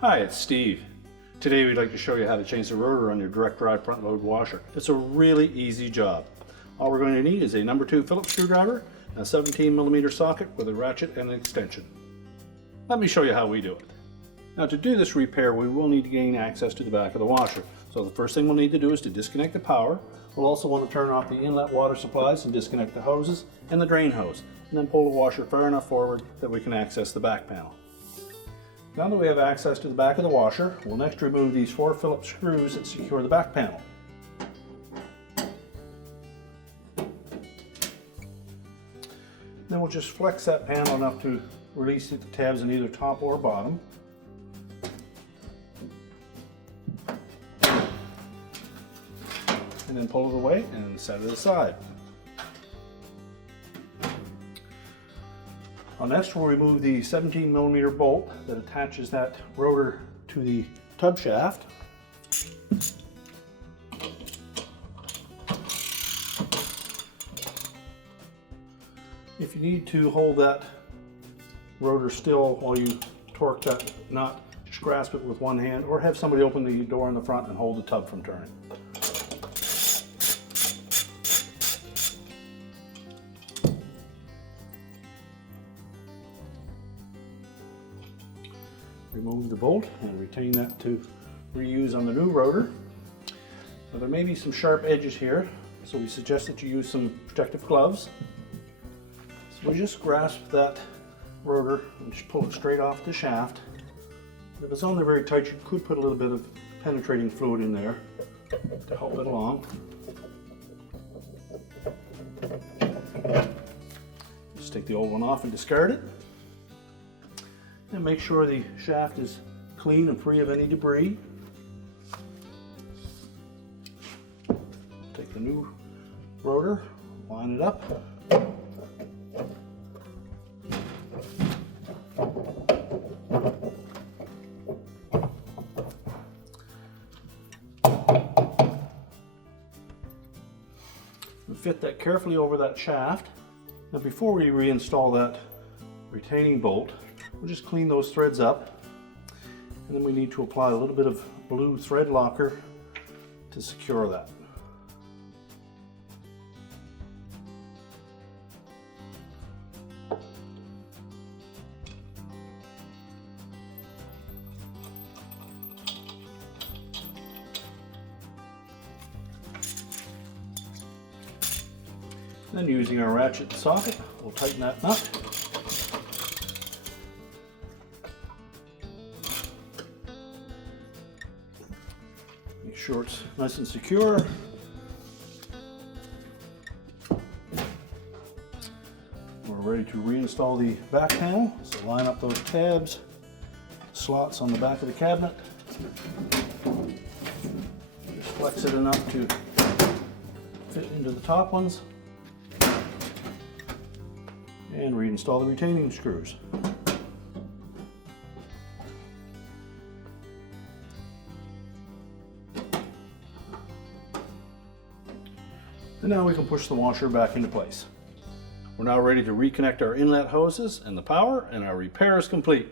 Hi, it's Steve. Today we'd like to show you how to change the rotor on your direct drive front load washer. It's a really easy job. All we're going to need is a number 2 Phillips screwdriver and a 17mm socket with a ratchet and an extension. Let me show you how we do it. Now to do this repair we will need to gain access to the back of the washer. So the first thing we'll need to do is to disconnect the power. We'll also want to turn off the inlet water supplies and disconnect the hoses and the drain hose, and then pull the washer far enough forward that we can access the back panel. Now that we have access to the back of the washer, we'll next remove these 4 Phillips screws that secure the back panel. Then we'll just flex that panel enough to release the tabs in either top or bottom. And then pull it away and set it aside. Next we'll remove the 17mm bolt that attaches that rotor to the tub shaft. If you need to hold that rotor still while you torque that nut, just grasp it with one hand or have somebody open the door in the front and hold the tub from turning. Remove the bolt and retain that to reuse on the new rotor. Now, there may be some sharp edges here, so we suggest that you use some protective gloves. So we just grasp that rotor and just pull it straight off the shaft. If it's on there very tight, you could put a little bit of penetrating fluid in there to help it along. Just take the old one off and discard it. And make sure the shaft is clean and free of any debris. Take the new rotor, line it up. And fit that carefully over that shaft. Now before we reinstall that retaining bolt, we'll just clean those threads up, and then we need to apply a little bit of blue thread locker to secure that. Then using our ratchet and socket, we'll tighten that nut. Make sure it's nice and secure. We're ready to reinstall the back panel. So line up those tabs, slots on the back of the cabinet. Just flex it enough to fit into the top ones. And reinstall the retaining screws. And now we can push the washer back into place. We're now ready to reconnect our inlet hoses and the power, and our repair is complete.